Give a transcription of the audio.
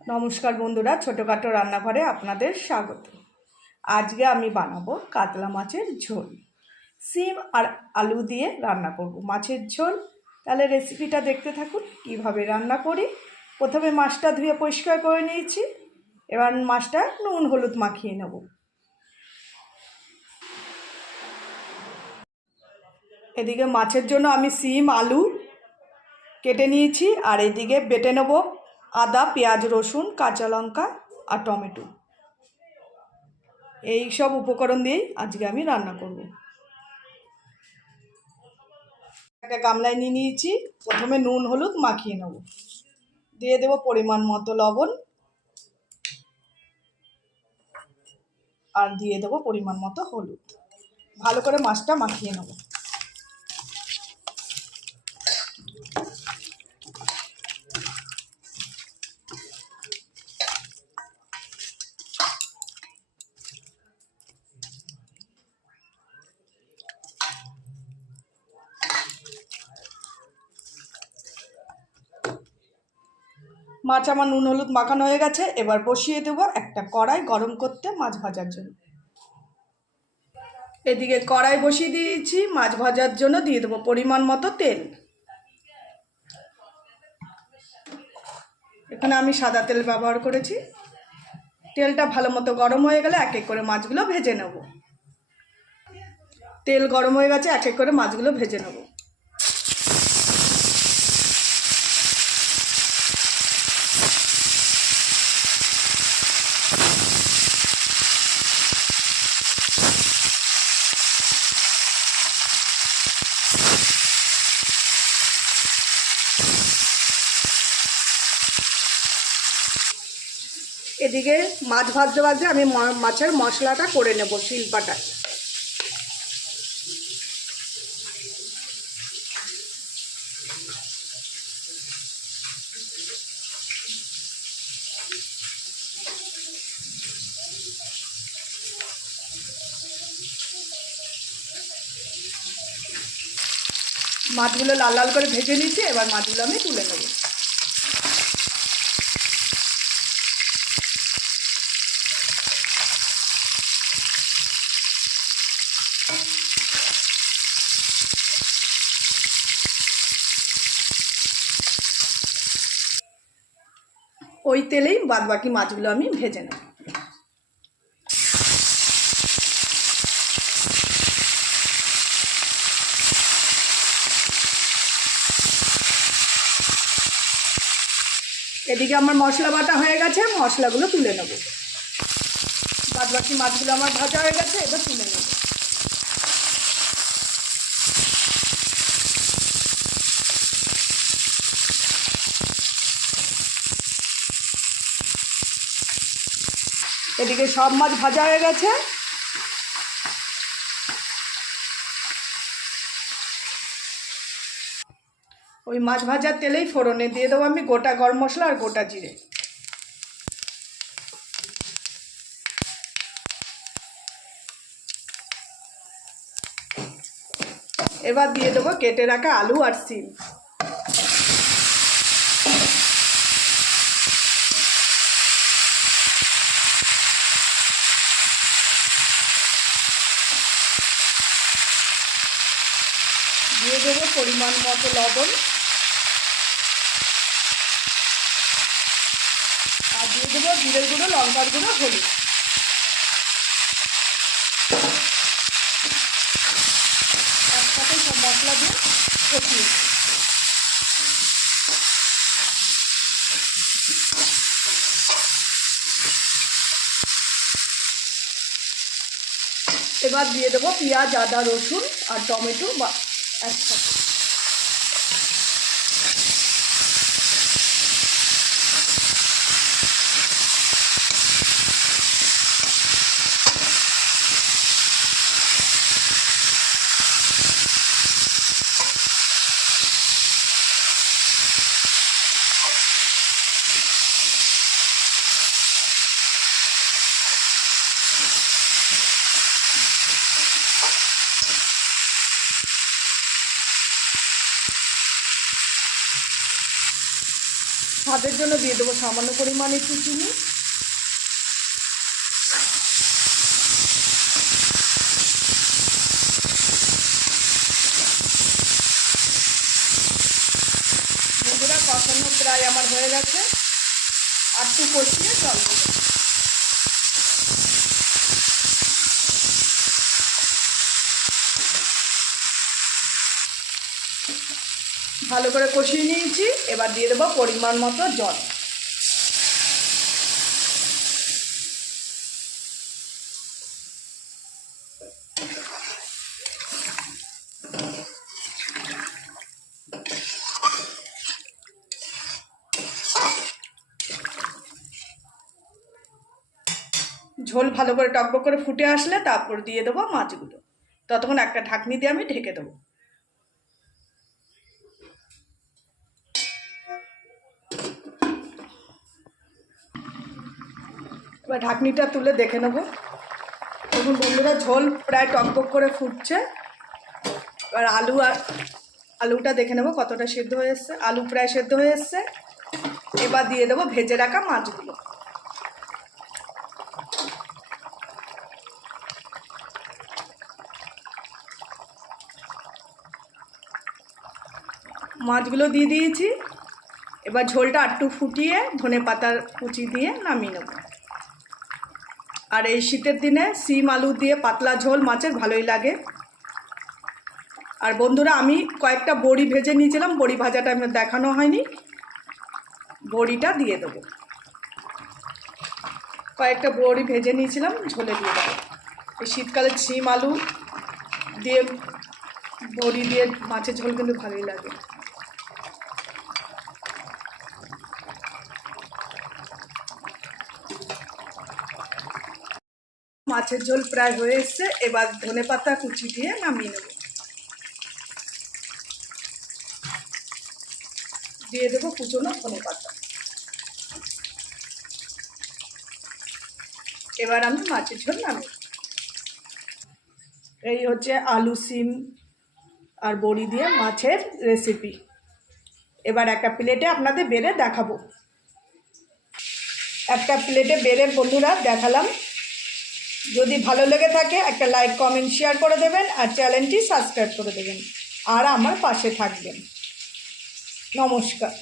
নমস্কার বন্ধুরা, ছোটোখাটো রান্নাঘরে আপনাদের স্বাগত। আজকে আমি বানাবো কাতলা মাছের ঝোল। সিম আর আলু দিয়ে রান্না করব মাছের ঝোল। তাহলে রেসিপিটা দেখতে থাকুন কিভাবে রান্না করি। প্রথমে মাছটা ধুয়ে পরিষ্কার করে নিয়েছি। এবার মাছটা নুন হলুদ মাখিয়ে নেব। এদিকে মাছের জন্য আমি সিম আলু কেটে নিয়েছি, আর এদিকে বেটে নেব আদা পেঁয়াজ রসুন কাঁচা লঙ্কা আর টমেটো। এই সব উপকরণ দিয়েই আজকে আমি রান্না করব। একটা গামলায় নিয়ে নিয়েছি। প্রথমে নুন হলুদ মাখিয়ে নেব, দিয়ে দেব পরিমাণ মতো লবণ, আর দিয়ে দেব পরিমাণ মতো হলুদ। ভালো করে মাছটা মাখিয়ে নেব। মাছ আমার নুন হলুদ মাখানো হয়ে গেছে। এবার বসিয়ে দেবো একটা কড়াই গরম করতে মাছ ভাজার জন্য। এদিকে কড়াই বসিয়ে দিয়েছি মাছ ভাজার জন্য। দিয়ে দেবো পরিমাণ মতো তেল। এখানে আমি সাদা তেল ব্যবহার করেছি। তেলটা ভালো মতো গরম হয়ে গেলে এক এক করে মাছগুলো ভেজে নেব। তেল গরম হয়ে গেছে, এক এক করে মাছগুলো ভেজে নেব। এদিকে মাছ ভাজতে ভাজতে আমি মাছের মশলাটা করে নেব শিলপাটায়। মাছগুলো লাল লাল করে ভেজে নিয়েছি। এবার মাছগুলো আমি তুলে নেব। ওই তেলেই বাদবাকি মাছগুলো আমি ভেজে নেব। এদিকে আমার মশলা বাটা হয়ে গেছে, মশলাগুলো তুলে নেব। বাদবাকি মাছগুলো আমার ভাজা হয়ে গেছে, এবার তুলে নেব। এদিকে সব মাছ ভাজা হয়ে গেছে। ওই মাছ ভাজার তেলেই ফোড়নে দিয়ে দেবো আমি গোটা গরম মশলা আর গোটা জিরে। এবার দিয়ে দেবো কেটে রাখা আলু আর সিম। দিয়ে দেবো পরিমাণ মতো লবণ, আর দিয়ে দেবো জিরের গুঁড়ো লঙ্কার গুঁড়ো হলুদ। একসাথে সব মশলা দিয়ে কষিয়ে দেবো। এবার দিয়ে দেবো পেঁয়াজ আদা রসুন আর টমেটো একসাথে। স্বাদের জন্য দিয়ে দেবো সামান্য পরিমাণে একটু চিনি। বন্ধুরা কষানো প্রায় আমার হয়ে গেছে, আর একটু কষিয়ে জল দেবো। ভালো করে কষিয়ে নিয়েছি, এবার দিয়ে দেবো পরিমাণ মতো জল। ঝোল ভালো করে টকবক করে ফুটে আসলে তারপর দিয়ে দেবো মাছগুলো। ততক্ষণ একটা ঢাকনি দিয়ে আমি ঢেকে দেবো। এবার ঢাকনিটা তুলে দেখে নেব। দেখুন বন্ধুরা ঝোল প্রায় টকবক করে ফুটছে। এবার আলুটা দেখে নেব কতটা সেদ্ধ হয়ে এসছে। আলু প্রায় সেদ্ধ হয়ে এসছে। এবার দিয়ে দেবো ভেজে রাখা মাছগুলো। মাছগুলো দিয়ে দিয়েছি। এবার ঝোলটা একটু ফুটিয়ে ধনেপাতার কুচি দিয়ে নামিয়ে নেব। আর এই শীতের দিনে শিম আলু দিয়ে পাতলা ঝোল মাছের ভালোই লাগে। আর বন্ধুরা আমি কয়েকটা বড়ি ভেজে নিয়েছিলাম, বড়ি ভাজাটা আমার দেখানো হয়নি, বড়িটা দিয়ে দেবো। কয়েকটা বড়ি ভেজে নিয়েছিলাম, ঝোলে দিয়ে দেবো। এই শীতকালে শিম আলু দিয়ে বড়ি দিয়ে মাছের ঝোল কিন্তু ভালোই লাগে। মাছের ঝোল প্রায় হয়ে এসছে। এবার ধনেপাতা কুচি দিয়ে নামিয়ে নেব। দিয়ে দেবো কুচনো ধনেপাতা। এবার আমি মাছের ঝোল নামিয়ে। এই হচ্ছে আলু শিম আর বড়ি দিয়ে মাছের রেসিপি। এবার একটা প্লেটে আপনাদের বেড়ে দেখাবো। একটা প্লেটে বেড়ে বন্ধুরা দেখালাম। যদি ভালো লেগে থাকে একটা লাইক কমেন্ট শেয়ার করে দেবেন, আর চ্যানেলটি সাবস্ক্রাইব করে দেবেন, আর আমার পাশে থাকবেন। নমস্কার।